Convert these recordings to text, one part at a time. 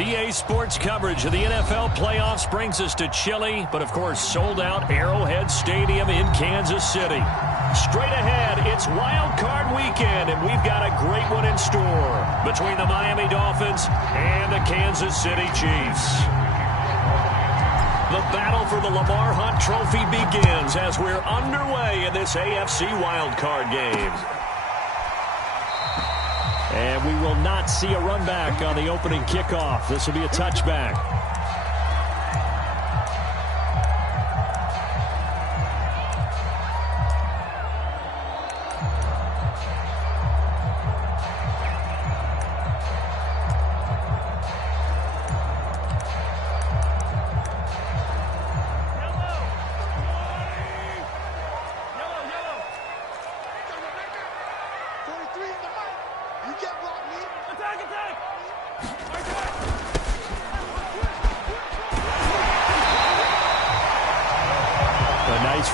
EA Sports coverage of the NFL playoffs brings us to chilly, but of course sold-out Arrowhead Stadium in Kansas City. Straight ahead, it's Wild Card Weekend, and we've got a great one in store between the Miami Dolphins and the Kansas City Chiefs. The battle for the Lamar Hunt Trophy begins as we're underway in this AFC Wild Card game. And we will not see a run back on the opening kickoff. This will be a touchback.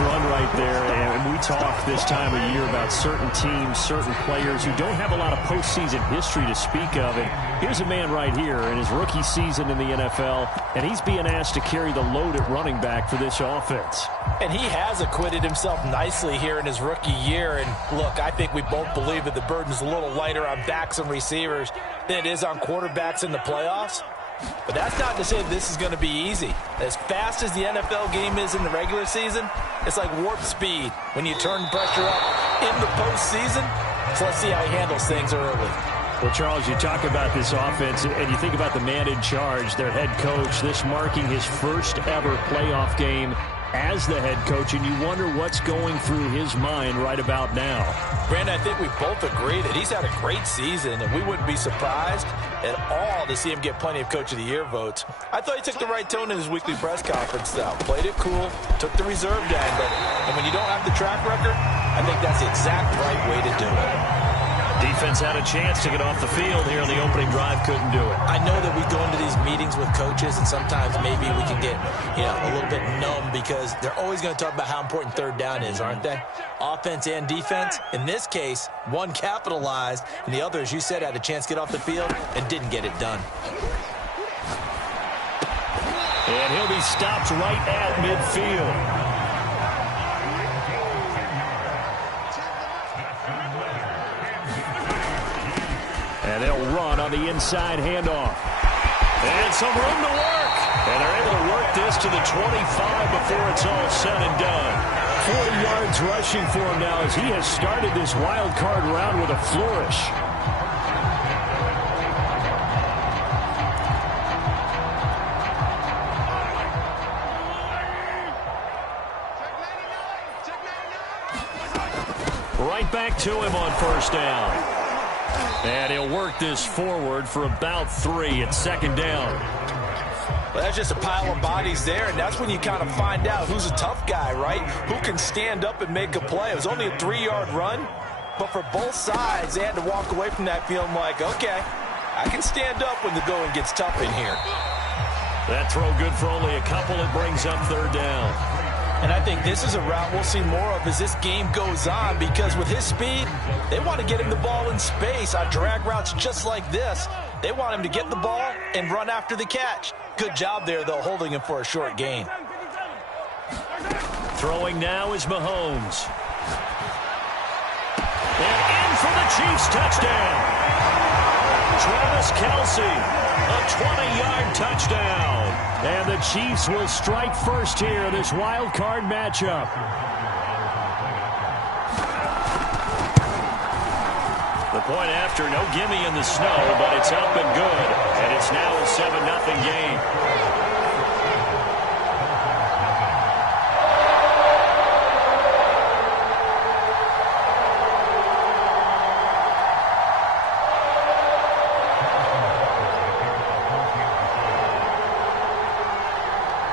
Run right there, and we talk this time of year about certain teams, certain players who don't have a lot of postseason history to speak of. And here's a man right here in his rookie season in the NFL, and he's being asked to carry the load at running back for this offense. And he has acquitted himself nicely here in his rookie year. And look, I think we both believe that the burden's a little lighter on backs and receivers than it is on quarterbacks in the playoffs. But that's not to say this is going to be easy. As fast as the NFL game is in the regular season, it's like warp speed when you turn pressure up in the postseason. So let's see how he handles things early. Well, Charles, you talk about this offense, and you think about the man in charge, their head coach, this marking his first ever playoff game as the head coach, and you wonder what's going through his mind right about now. Brandon, I think we both agree that he's had a great season, and we wouldn't be surprised at all to see him get plenty of Coach of the Year votes. I thought he took the right tone in his weekly press conference, though. Played it cool, took the reserve down, and when you don't have the track record, I think that's the exact right way to do it. Defense had a chance to get off the field here on the opening drive, couldn't do it. I know that we go into these meetings with coaches, and sometimes maybe we can get, a little bit numb because they're always going to talk about how important third down is, aren't they? Offense and defense. In this case, one capitalized, and the other, as you said, had a chance to get off the field and didn't get it done. And he'll be stopped right at midfield. And they'll run on the inside handoff. And some room to work. And they're able to work this to the 25 before it's all said and done. 40 yards rushing for him now as he has started this wild card round with a flourish. Right back to him on first down. And he'll work this forward for about 3. It's second down. Well, that's just a pile of bodies there, and that's when you kind of find out who's a tough guy, right? Who can stand up and make a play. It was only a 3-yard run, but for both sides, they had to walk away from that feeling like, okay, I can stand up when the going gets tough in here. That throw good for only a couple. It brings up third down. And I think this is a route we'll see more of as this game goes on, because with his speed, they want to get him the ball in space on drag routes just like this. They want him to get the ball and run after the catch. Good job there, though, holding him for a short gain. Throwing now is Mahomes. And in for the Chiefs touchdown. Travis Kelce, a 20-yard touchdown. And the Chiefs will strike first here, this wild card matchup. The point after, no gimme in the snow, but it's up and good. And it's now a 7-0 game.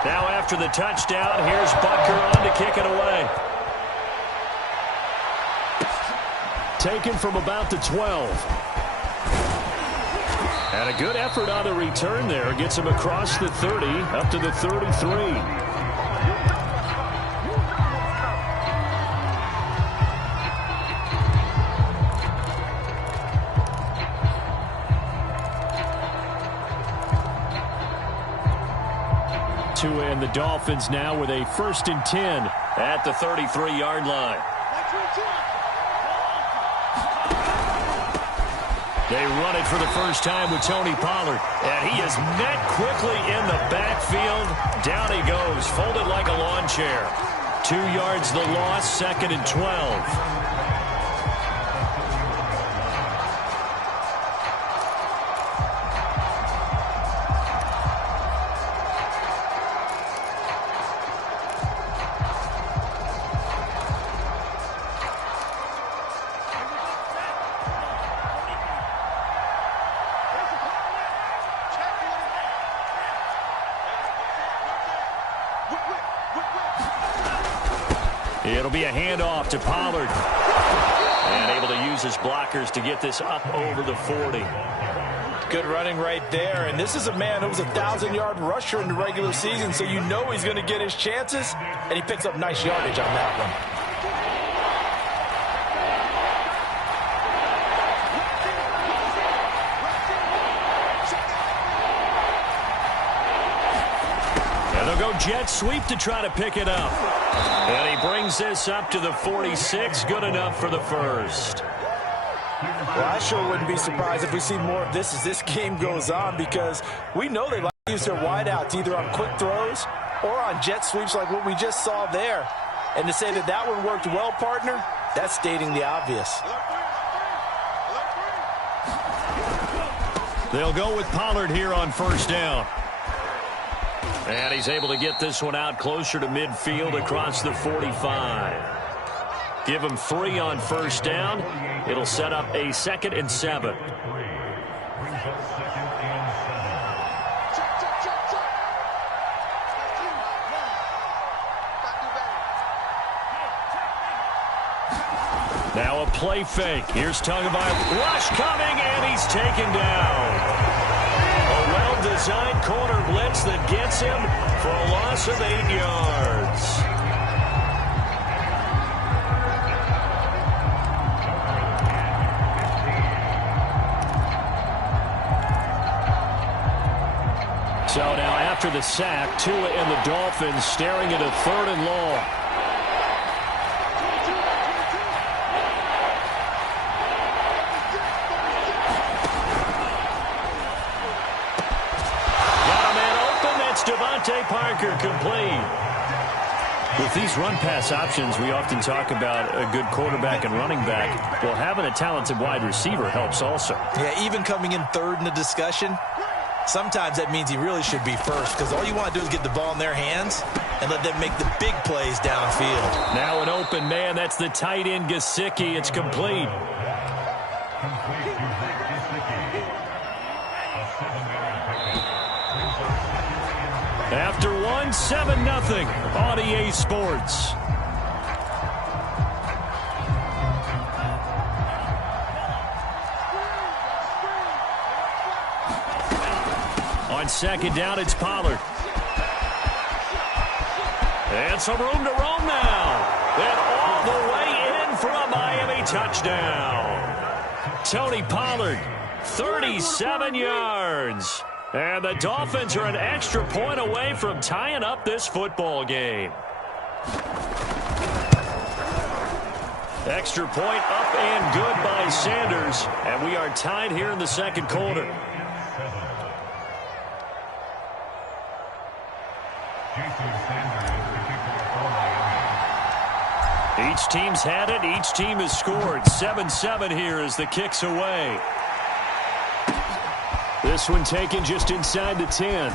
Now after the touchdown, here's Butker on to kick it away. Taken from about the 12. And a good effort on the return there. Gets him across the 30, up to the 33. Tua and the Dolphins now with a 1st and 10 at the 33-yard line. They run it for the first time with Tony Pollard. And he is met quickly in the backfield. Down he goes, folded like a lawn chair. 2 yards the loss, 2nd and 12. It'll be a handoff to Pollard. And able to use his blockers to get this up over the 40. Good running right there. And this is a man who was a 1,000-yard rusher in the regular season, so you know he's going to get his chances. And he picks up nice yardage on that one. Jet sweep to try to pick it up. And he brings this up to the 46. Good enough for the first. Well, I sure wouldn't be surprised if we see more of this as this game goes on, because we know they like to use their wideouts either on quick throws or on jet sweeps like what we just saw there. And to say that that one worked well, partner, that's stating the obvious. They'll go with Pollard here on 1st down. And he's able to get this one out closer to midfield across the 45. Give him 3 on 1st down. It'll set up a 2nd and 7. Now a play fake. Here's Tagovailoa. Rush coming, and he's taken down. Designed corner blitz that gets him for a loss of 8 yards. So now after the sack, Tua and the Dolphins staring at a 3rd and long. Parker complete. With these run-pass options, we often talk about a good quarterback and running back. Well, having a talented wide receiver helps also. Yeah, even coming in 3rd in the discussion, sometimes that means he really should be 1st, because all you want to do is get the ball in their hands and let them make the big plays downfield. Now an open man. That's the tight end, Gesicki. It's complete. After 7-0 on EA Sports. On 2nd down, it's Pollard. And some room to roam now. And all the way in for a Miami touchdown. Tony Pollard, 37 yards. And the Dolphins are an extra point away from tying up this football game. Extra point up and good by Sanders. And we are tied here in the 2nd quarter. Each team's had it. Each team has scored. 7-7 here as the kick's away. This one taken just inside the 10.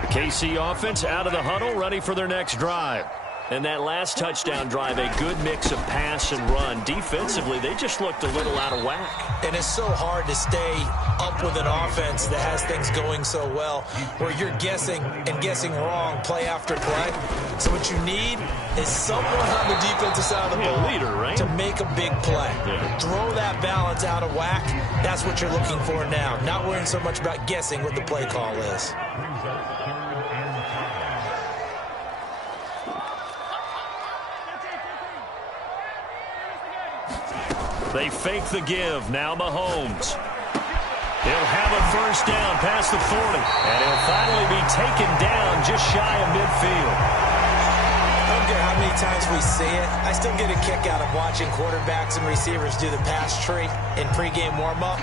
The KC offense out of the huddle, ready for their next drive. And that last touchdown drive, a good mix of pass and run. Defensively, they just looked a little out of whack. And it's so hard to stay up with an offense that has things going so well, where you're guessing and guessing wrong play after play. So what you need is someone on the defensive side of the ball leader, right? to make a big play. Yeah. Throw that balance out of whack. That's what you're looking for now. Not worrying so much about guessing what the play call is. They fake the give. Now Mahomes. He'll have a first down past the 40. And he'll finally be taken down just shy of midfield. I don't care how many times we see it. I still get a kick out of watching quarterbacks and receivers do the pass tree in pregame warm-up.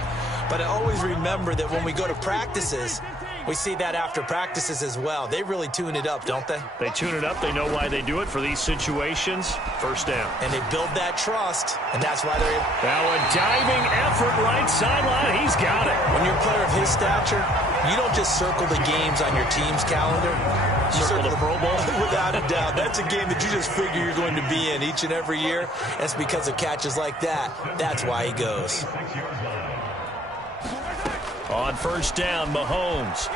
But I always remember that when we go to practices, we see that after practices as well. They really tune it up, don't they? They tune it up. They know why they do it for these situations. First down. And they build that trust, and that's why they're... Now a diving effort right sideline. He's got it. When you're a player of his stature, you don't just circle the games on your team's calendar. You circle the Pro Bowl? Without a doubt. That's a game that you just figure you're going to be in each and every year. That's because of catches like that. That's why he goes. On first down, Mahomes.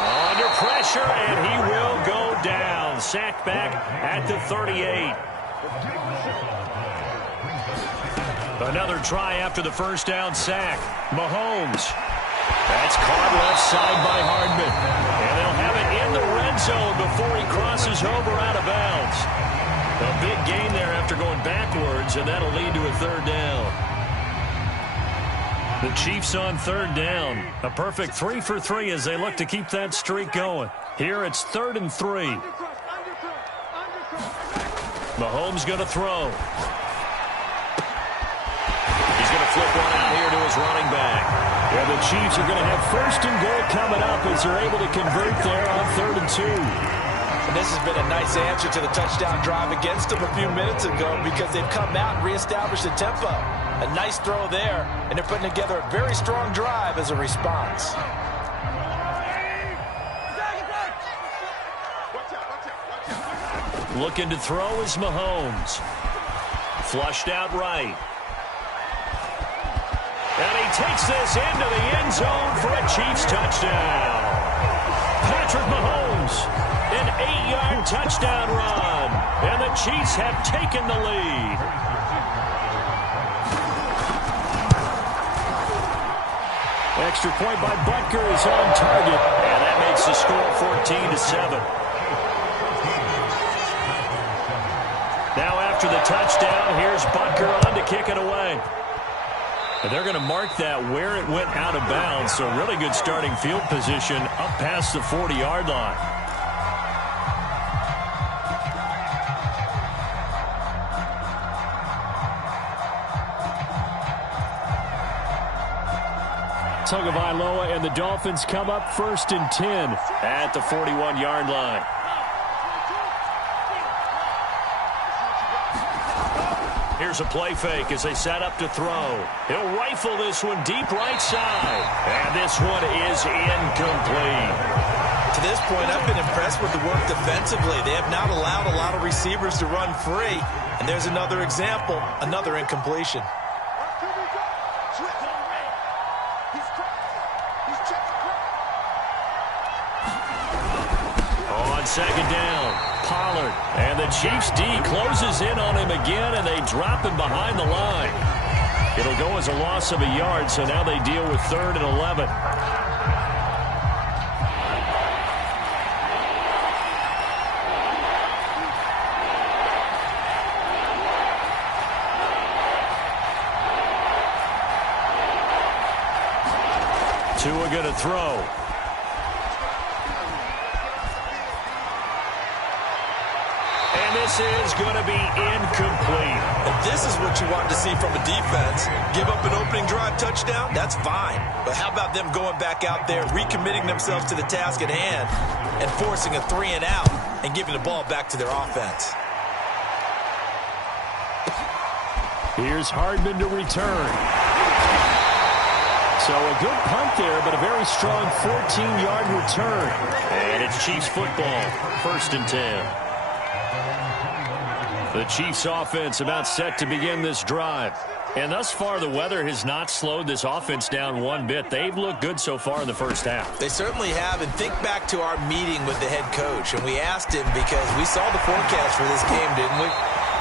Under pressure, and he will go down. Sacked back at the 38. Another try after the first down sack. Mahomes. That's caught left side by Hardman. And they'll have it in the red zone before he crosses over out of bounds. A big gain there after going backwards, and that'll lead to a third down. The Chiefs on third down. A perfect 3 for 3 as they look to keep that streak going. Here it's 3rd and 3. Mahomes going to throw. He's going to flip one out here to his running back. Yeah, the Chiefs are going to have 1st and goal coming up as they're able to convert there on 3rd and 2. And this has been a nice answer to the touchdown drive against them a few minutes ago because they've come out and reestablished the tempo. A nice throw there, and they're putting together a very strong drive as a response. Looking to throw is Mahomes. Flushed out right. And he takes this into the end zone for a Chiefs touchdown. Patrick Mahomes, an 8-yard touchdown run. And the Chiefs have taken the lead. Extra point by Butker is on target, and that makes the score 14-7. Now after the touchdown, here's Butker on to kick it away. And they're going to mark that where it went out of bounds, so really good starting field position up past the 40-yard line. Tagovailoa and the Dolphins come up 1st and 10 at the 41-yard line. Here's a play fake as they set up to throw. He'll rifle this one deep right side. And this one is incomplete. To this point, I've been impressed with the work defensively. They have not allowed a lot of receivers to run free. And there's another example, another incompletion. Second down, Pollard, and the Chiefs D closes in on him again, and they drop him behind the line. It'll go as a loss of a yard, so now they deal with 3rd and 11. Tua going to throw. This is going to be incomplete. And this is what you want to see from a defense. Give up an opening drive touchdown, that's fine. But how about them going back out there, recommitting themselves to the task at hand, and forcing a 3 and out, and giving the ball back to their offense. Here's Hardman to return. So a good punt there, but a very strong 14-yard return. And it's Chiefs football, 1st and 10. The Chiefs offense about set to begin this drive. And thus far, the weather has not slowed this offense down one bit. They've looked good so far in the first half. They certainly have. And think back to our meeting with the head coach. And we asked him because we saw the forecast for this game, didn't we?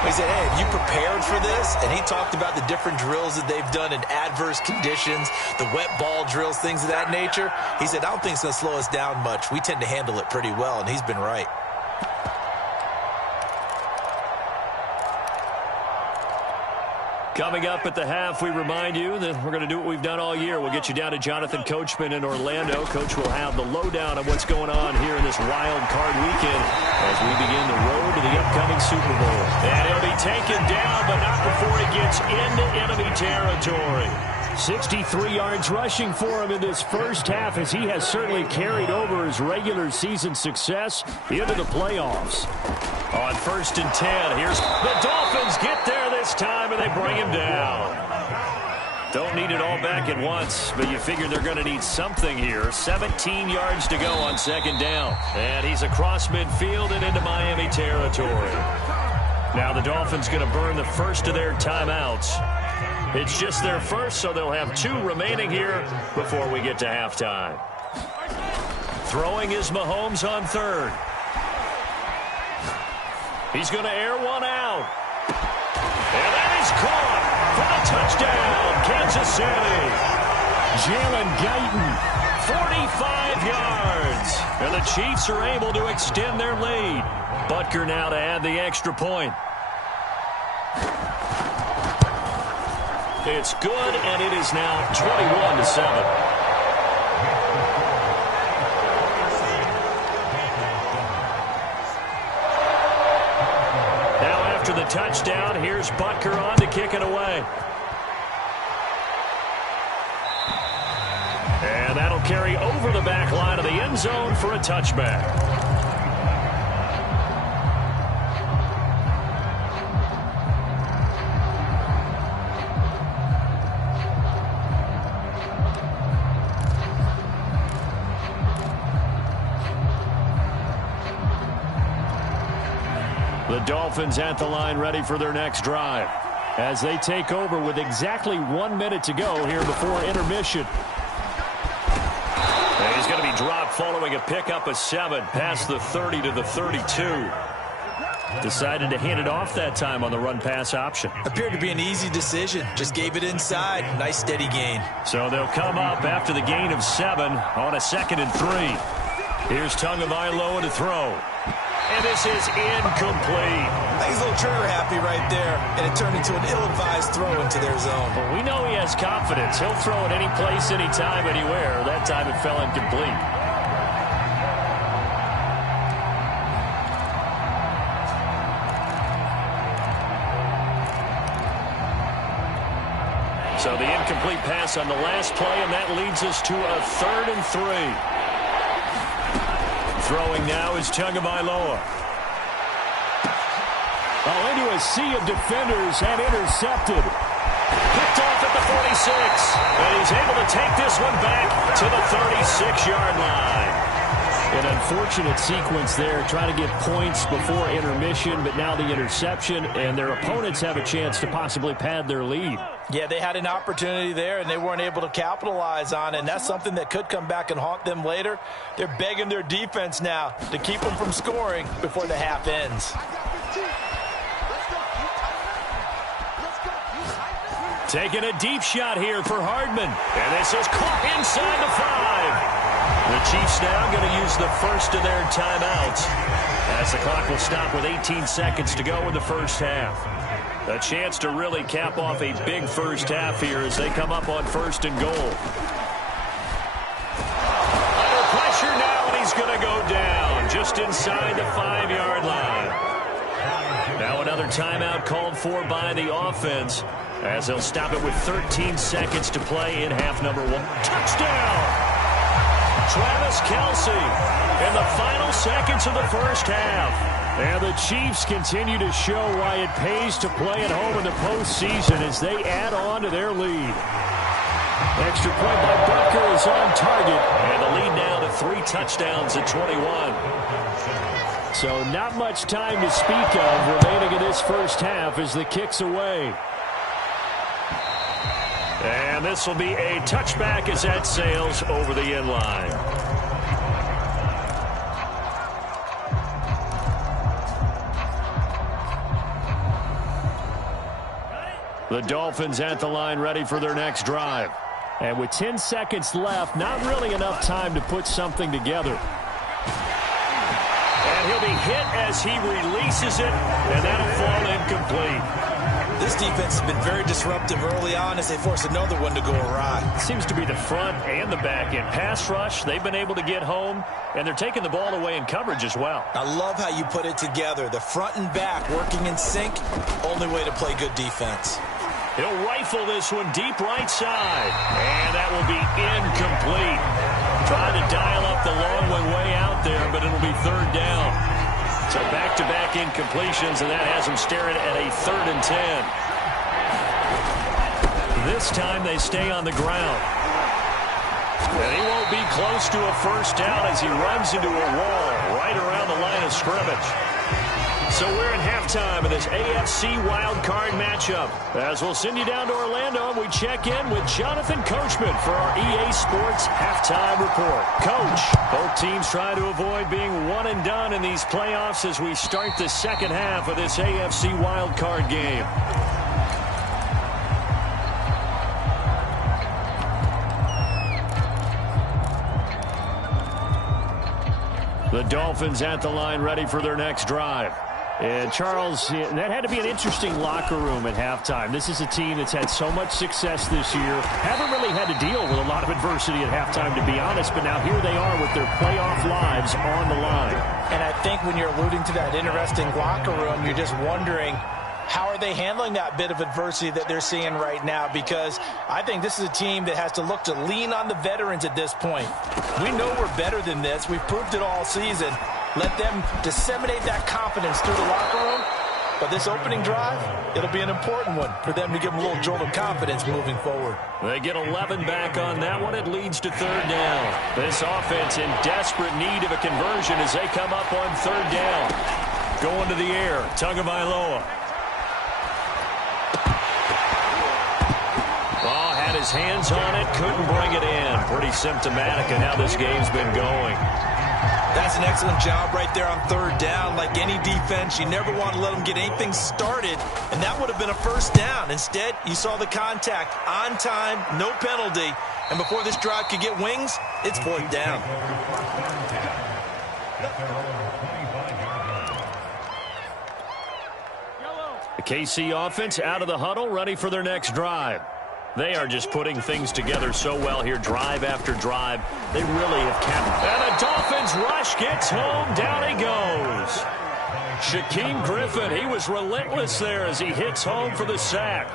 We said, hey, have you prepared for this? And he talked about the different drills that they've done in adverse conditions, the wet ball drills, things of that nature. He said, I don't think it's going to slow us down much. We tend to handle it pretty well, and he's been right. Coming up at the half, we remind you that we're going to do what we've done all year. We'll get you down to Jonathan Coachman in Orlando. Coach will have the lowdown on what's going on here in this wild card weekend as we begin the road to the upcoming Super Bowl. And he'll be taken down, but not before he gets into enemy territory. 63 yards rushing for him in this first half, as he has certainly carried over his regular season success into the playoffs. On 1st and 10, here's the Dolphins get there this time, and they bring him down. Don't need it all back at once, but you figure they're going to need something here. 17 yards to go on 2nd down. And he's across midfield and into Miami territory. Now the Dolphins going to burn the first of their timeouts. It's just their first, so they'll have 2 remaining here before we get to halftime. Throwing is Mahomes on 3rd. He's going to air one out. And that is caught for the touchdown, Kansas City. Jalen Guyton, 45 yards. And the Chiefs are able to extend their lead. Butker now to add the extra point. It's good, and it is now 21-7. After the touchdown, here's Butker on to kick it away. And that'll carry over the back line of the end zone for a touchback. The Dolphins at the line ready for their next drive as they take over with exactly 1 minute to go here before intermission. And he's going to be dropped following a pickup of 7 past the 30 to the 32. Decided to hand it off that time on the run-pass option. Appeared to be an easy decision. Just gave it inside. Nice steady gain. So they'll come up after the gain of 7 on a 2nd and 3. Here's Tagovailoa to throw. And this is incomplete. I think he's a little trigger happy right there, and it turned into an ill-advised throw into their zone. Well, we know he has confidence. He'll throw it any place, anytime, anywhere. That time it fell incomplete. So the incomplete pass on the last play, and that leads us to a 3rd and 3. Throwing now is Tagovailoa. Oh, into a sea of defenders and intercepted. Picked off at the 46. And he's able to take this one back to the 36-yard line. An unfortunate sequence there, trying to get points before intermission, but now the interception, and their opponents have a chance to possibly pad their lead. Yeah, they had an opportunity there, and they weren't able to capitalize on it, and that's something that could come back and haunt them later. They're begging their defense now to keep them from scoring before the half ends. Taking a deep shot here for Hardman, and this is caught inside the 5. The Chiefs now going to use the first of their timeouts as the clock will stop with 18 seconds to go in the first half. A chance to really cap off a big first half here as they come up on 1st and goal. Under pressure now, and he's going to go down just inside the 5-yard line. Now another timeout called for by the offense as they'll stop it with 13 seconds to play in half number 1. Touchdown! Travis Kelce in the final seconds of the first half. And the Chiefs continue to show why it pays to play at home in the postseason as they add on to their lead. Extra point by Butker is on target. And the lead now to 3 touchdowns at 21. So not much time to speak of remaining in this first half as the kick's away. And this will be a touchback as that sails over the end line. The Dolphins at the line ready for their next drive. And with 10 seconds left, not really enough time to put something together. And he'll be hit as he releases it, and that'll fall incomplete. This defense has been very disruptive early on as they force another one to go awry. Seems to be the front and the back end. Pass rush, they've been able to get home, and they're taking the ball away in coverage as well. I love how you put it together. The front and back working in sync, only way to play good defense. He'll rifle this one deep right side, and that will be incomplete. Trying to dial up the long one way out there, but it'll be 3rd down. So back-to-back incompletions, and that has them staring at a 3rd and 10. This time they stay on the ground. And he won't be close to a first down as he runs into a wall right around the line of scrimmage. So we're at halftime of this AFC wildcard matchup. As we'll send you down to Orlando, and we check in with Jonathan Coachman for our EA Sports Halftime Report. Coach, both teams try to avoid being one and done in these playoffs as we start the second half of this AFC wildcard game. The Dolphins at the line ready for their next drive. And, Charles, that had to be an interesting locker room at halftime. This is a team that's had so much success this year. Haven't really had to deal with a lot of adversity at halftime, to be honest. But now here they are with their playoff lives on the line. And I think when you're alluding to that interesting locker room, you're just wondering, how are they handling that bit of adversity that they're seeing right now? Because I think this is a team that has to look to lean on the veterans at this point. We know we're better than this. We've proved it all season. Let them disseminate that confidence through the locker room. But this opening drive, it'll be an important one for them to give them a little jolt of confidence moving forward. They get 11 back on that one. It leads to 3rd down. This offense in desperate need of a conversion as they come up on 3rd down. Going to the air, Tagovailoa. Oh, had his hands on it, couldn't bring it in. Pretty symptomatic of how this game's been going. That's an excellent job right there on 3rd down. Like any defense, you never want to let them get anything started, and that would have been a first down. Instead, you saw the contact on time, no penalty, and before this drive could get wings, it's 4th down. The KC offense out of the huddle, ready for their next drive. They are just putting things together so well here, drive after drive. They really have kept. And the Dolphins rush gets home. Down he goes. Shaquem Griffin, he was relentless there as he hits home for the sack.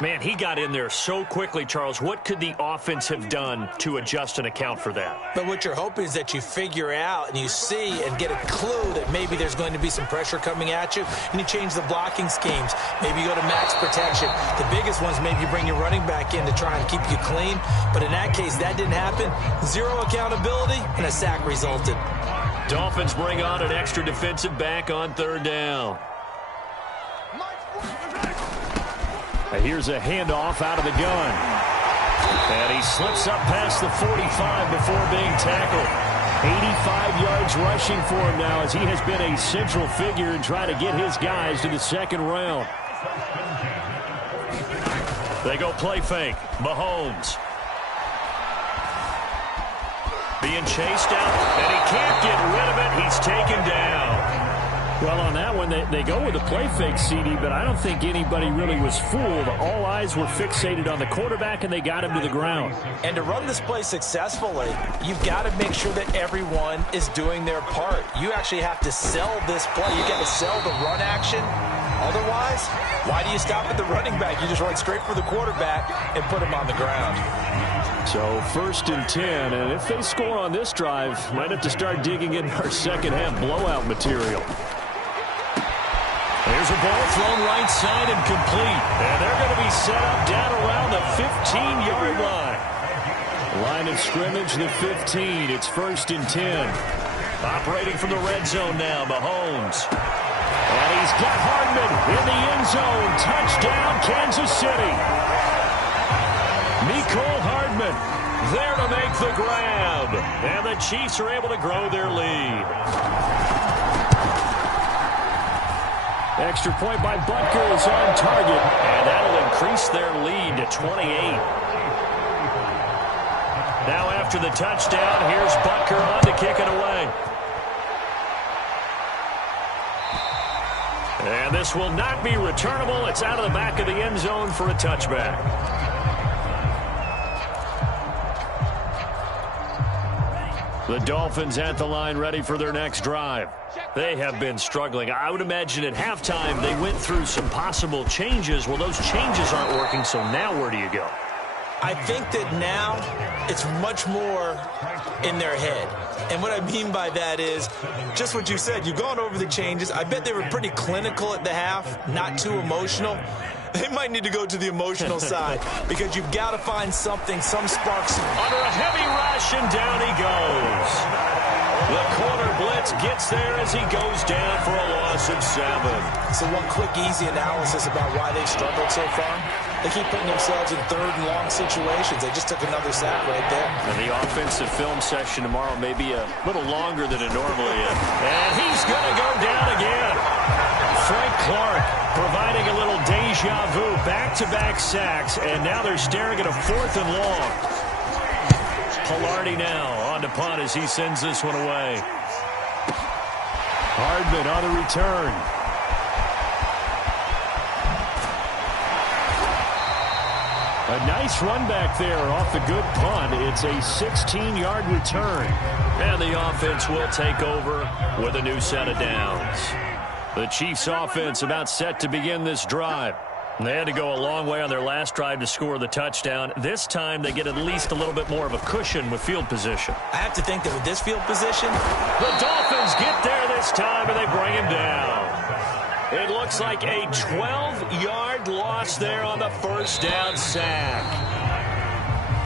Man, he got in there so quickly, Charles. What could the offense have done to adjust and account for that? But what you're hoping is that you figure out and you see and get a clue that maybe there's going to be some pressure coming at you, and you change the blocking schemes. Maybe you go to max protection. The biggest ones, maybe you bring your running back in to try and keep you clean. But in that case, that didn't happen. 0 accountability, and a sack resulted. Dolphins bring on an extra defensive back on 3rd down. Here's a handoff out of the gun. And he slips up past the 45 before being tackled. 85 yards rushing for him now as he has been a central figure in trying to get his guys to the 2nd round. They go play fake. Mahomes. Being chased out, and he can't get rid of it. He's taken down. Well, on that one, they go with a play fake, CD, but I don't think anybody really was fooled. All eyes were fixated on the quarterback, and they got him to the ground. And to run this play successfully, you've got to make sure that everyone is doing their part. You actually have to sell this play. You've got to sell the run action. Otherwise, why do you stop at the running back? You just run straight for the quarterback and put him on the ground. So 1st and 10, and if they score on this drive, might have to start digging in our second half blowout material. Here's a ball thrown right side and complete. And they're going to be set up down around the 15-yard line. Line of scrimmage, the 15. It's 1st and 10. Operating from the red zone now, Mahomes. And he's got Hardman in the end zone. Touchdown, Kansas City. Mecole Hardman there to make the grab. And the Chiefs are able to grow their lead. Extra point by Butker is on target. And that'll increase their lead to 28. Now after the touchdown, here's Butker on to kick it away. And this will not be returnable. It's out of the back of the end zone for a touchback. The Dolphins at the line ready for their next drive. They have been struggling. I would imagine at halftime they went through some possible changes. Well, those changes aren't working, so now where do you go? I think that now it's much more in their head. And what I mean by that is just what you said. You've gone over the changes. I bet they were pretty clinical at the half, not too emotional. They might need to go to the emotional side because you've got to find something, some sparks. Under a heavy rush, and down he goes. The corner blitz gets there as he goes down for a loss of 7. So one quick, easy analysis about why they've struggled so far. They keep putting themselves in 3rd and long situations. They just took another sack right there. And the offensive film session tomorrow may be a little longer than it normally is. And he's going to go down again. Frank Clark providing a little deja vu, back-to-back sacks, and now they're staring at a 4th and long. Pilardi now on to punt as he sends this one away. Hardman on the return. A nice run back there off the good punt. It's a 16-yard return. And the offense will take over with a new set of downs. The Chiefs offense about set to begin this drive. They had to go a long way on their last drive to score the touchdown. This time they get at least a little bit more of a cushion with field position. I have to think that with this field position, the Dolphins get there this time and they bring him down. It looks like a 12-yard loss there on the 1st down sack.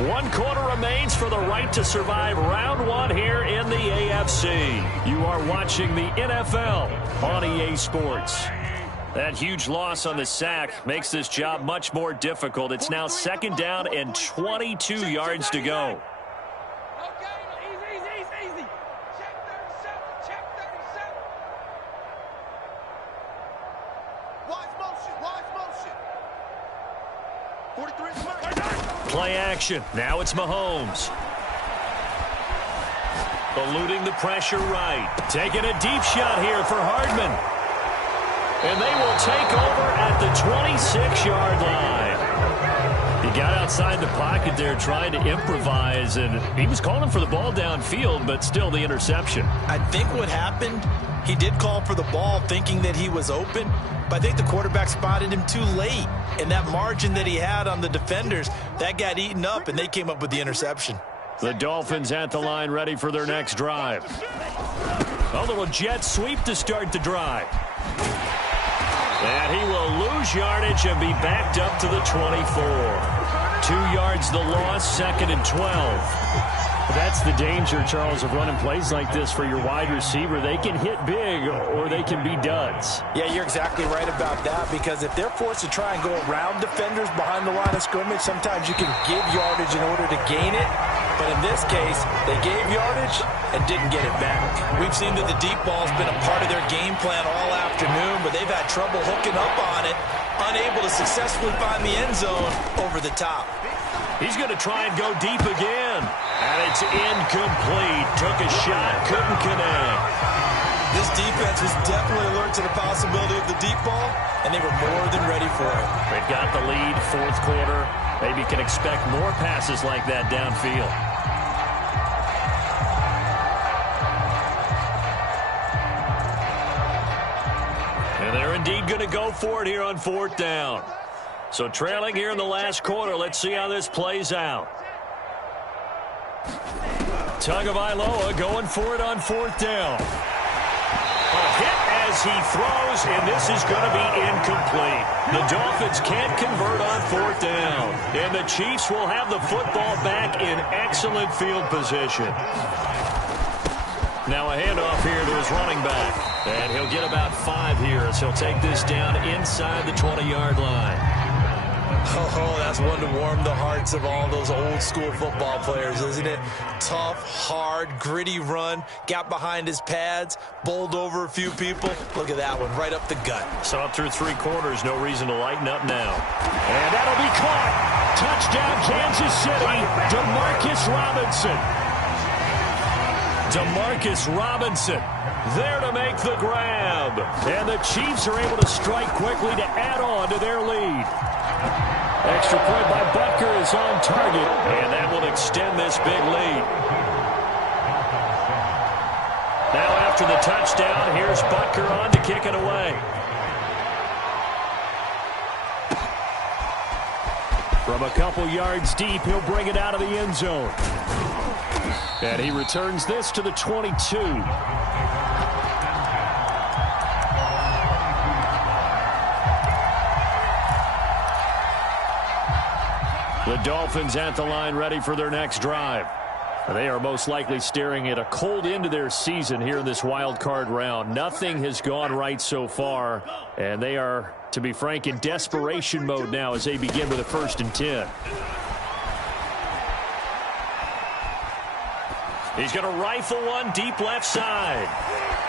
1 quarter remains for the right to survive round 1 here in the AFC. You are watching the NFL on EA Sports. That huge loss on the sack makes this job much more difficult. It's now 2nd down and 22 yards to go. Play action. Now it's Mahomes. Eluding the pressure right. Taking a deep shot here for Hardman. And they will take over at the 26-yard line. He got outside the pocket there trying to improvise, and he was calling for the ball downfield, but still the interception. I think what happened, he did call for the ball thinking that he was open, but I think the quarterback spotted him too late. And that margin that he had on the defenders, that got eaten up, and they came up with the interception. The Dolphins at the line ready for their next drive. A little jet sweep to start the drive. And he will lose yardage and be backed up to the 24. 2 yards the loss, 2nd and 12. That's the danger, Charles, of running plays like this for your wide receiver. They can hit big or they can be duds. Yeah, you're exactly right about that, because if they're forced to try and go around defenders behind the line of scrimmage, sometimes you can give yardage in order to gain it. But in this case, they gave yardage and didn't get it back. We've seen that the deep ball's been a part of their game plan all afternoon, but they've had trouble hooking up on it, unable to successfully find the end zone over the top. He's going to try and go deep again. And it's incomplete. Took a shot, couldn't connect. This defense was definitely alert to the possibility of the deep ball, and they were more than ready for it. They've got the lead, 4th quarter. Maybe can expect more passes like that downfield. And they're indeed going to go for it here on 4th down. So trailing here in the last quarter. Let's see how this plays out. Tagovailoa going for it on 4th down. A hit as as he throws, and this is going to be incomplete. The Dolphins can't convert on 4th down, and the Chiefs will have the football back in excellent field position. Now a handoff here to his running back, and he'll get about 5 here as he'll take this down inside the 20-yard line. Oh, that's one to warm the hearts of all those old-school football players, isn't it? Tough, hard, gritty run, got behind his pads, bowled over a few people. Look at that one, right up the gut. So up through 3 quarters, no reason to lighten up now. And that'll be caught. Touchdown, Kansas City, Demarcus Robinson. Demarcus Robinson there to make the grab. And the Chiefs are able to strike quickly to add on to their lead. Extra point by Butker is on target, and that will extend this big lead. Now after the touchdown, here's Butker on to kick it away. From a couple yards deep, he'll bring it out of the end zone. And he returns this to the 22. The Dolphins at the line ready for their next drive. They are most likely staring at a cold end to their season here in this wild card round. Nothing has gone right so far, and they are, to be frank, in desperation mode now as they begin with a 1st and 10. He's going to rifle one deep left side.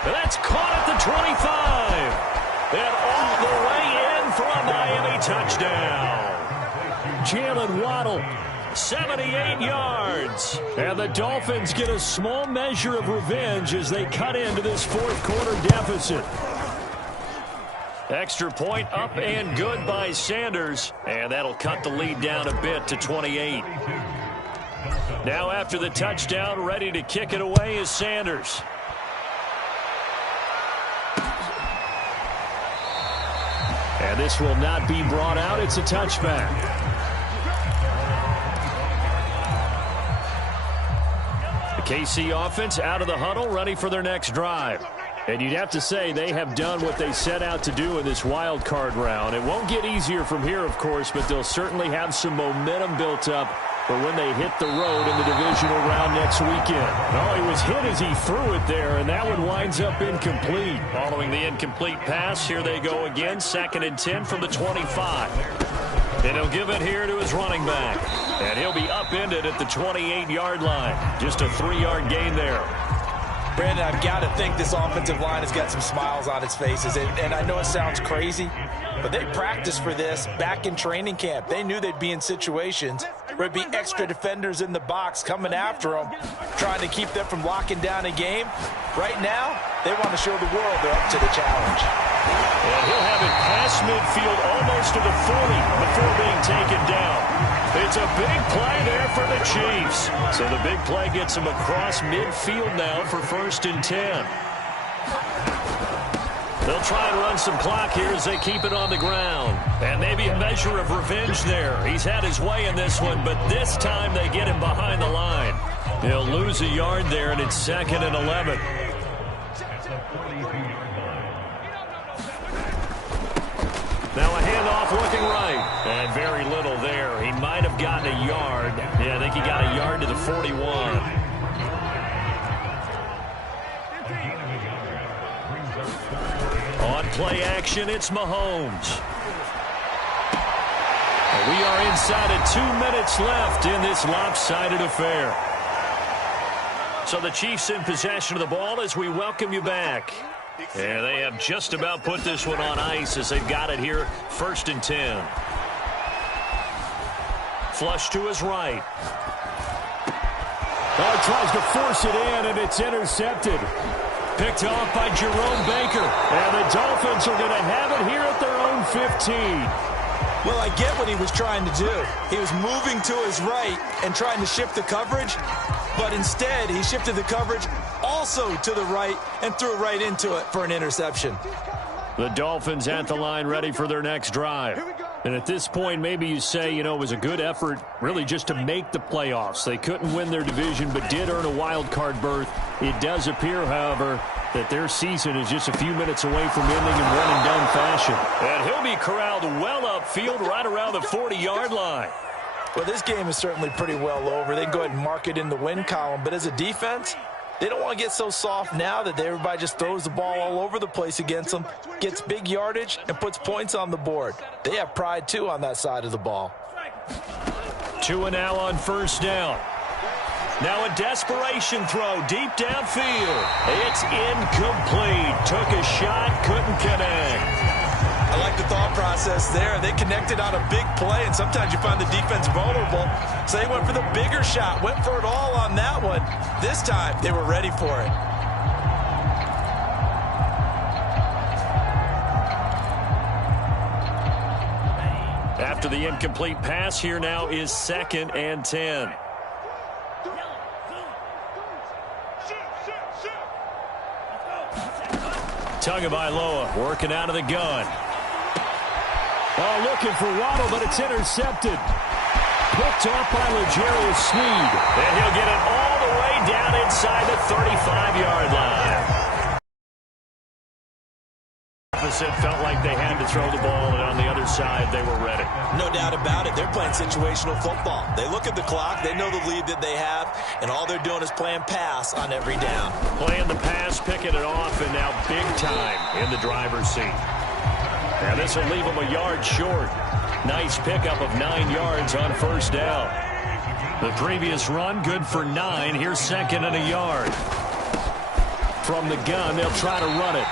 And that's caught at the 25. And all the way in for a Miami touchdown. Jalen Waddle, 78 yards. And the Dolphins get a small measure of revenge as they cut into this 4th quarter deficit. Extra point up and good by Sanders. And that'll cut the lead down a bit to 28. Now after the touchdown, ready to kick it away is Sanders. And this will not be brought out. It's a touchback. The KC offense out of the huddle, ready for their next drive. And you'd have to say they have done what they set out to do in this wild card round. It won't get easier from here, of course, but they'll certainly have some momentum built up for when they hit the road in the divisional round next weekend. Oh, he was hit as he threw it there, and that one winds up incomplete. Following the incomplete pass, here they go again, 2nd and 10 from the 25. And he'll give it here to his running back. And he'll be upended at the 28-yard line. Just a 3-yard gain there. Brandon, I've got to think this offensive line has got some smiles on its faces. And I know it sounds crazy, but they practiced for this back in training camp. They knew they'd be in situations where there'd be extra defenders in the box coming after them, trying to keep them from locking down a game. Right now, they want to show the world they're up to the challenge. And he'll have it past midfield almost to the 40 before being taken down. It's a big play there for the Chiefs. So the big play gets them across midfield now for 1st and 10. They'll try and run some clock here as they keep it on the ground. And maybe a measure of revenge there. He's had his way in this one, but this time they get him behind the line. He'll lose a yard there, and it's 2nd and 11. Now a handoff looking right. And very little there. He might have gotten a yard. Yeah, I think he got a yard to the 41. On play action, it's Mahomes. We are inside of 2 minutes left in this lopsided affair. So the Chiefs in possession of the ball as we welcome you back. And they have just about put this one on ice as they've got it here, 1st and 10. Flush to his right. Oh, tries to force it in, and it's intercepted. Picked off by Jerome Baker. And the Dolphins are going to have it here at their own 15. Well, I get what he was trying to do. He was moving to his right and trying to shift the coverage, but instead he shifted the coverage also to the right and threw it right into it for an interception. The Dolphins at the line ready for their next drive. Here we go. And at this point, maybe you say, you know, it was a good effort really just to make the playoffs. They couldn't win their division but did earn a wild card berth. It does appear, however, that their season is just a few minutes away from ending in one-and-done fashion. And he'll be corralled well upfield right around the 40-yard line. Well, this game is certainly pretty well over. They can go ahead and mark it in the win column. But as a defense, they don't want to get so soft now that everybody just throws the ball all over the place against them, gets big yardage, and puts points on the board. They have pride, too, on that side of the ball. 2 now on first down. Now a desperation throw deep downfield. It's incomplete. Took a shot, couldn't connect. I like the thought process there. They connected on a big play, and sometimes you find the defense vulnerable. So they went for the bigger shot, went for it all on that one. This time, they were ready for it. After the incomplete pass, here now is 2nd and 10. Tagovailoa working out of the gun. Oh, looking for Waddle, but it's intercepted. Picked off by L'Jarius Sneed. And he'll get it all the way down inside the 35-yard line. Opposite felt like they had to throw the ball, and on the other side, they were ready. No doubt about it. They're playing situational football. They look at the clock. They know the lead that they have, and all they're doing is playing pass on every down. Playing the pass, picking it off, and now big time in the driver's seat. Now this will leave him a yard short. Nice pickup of 9 yards on first down. The previous run, good for 9. Here's 2nd and a yard. From the gun, they'll try to run it.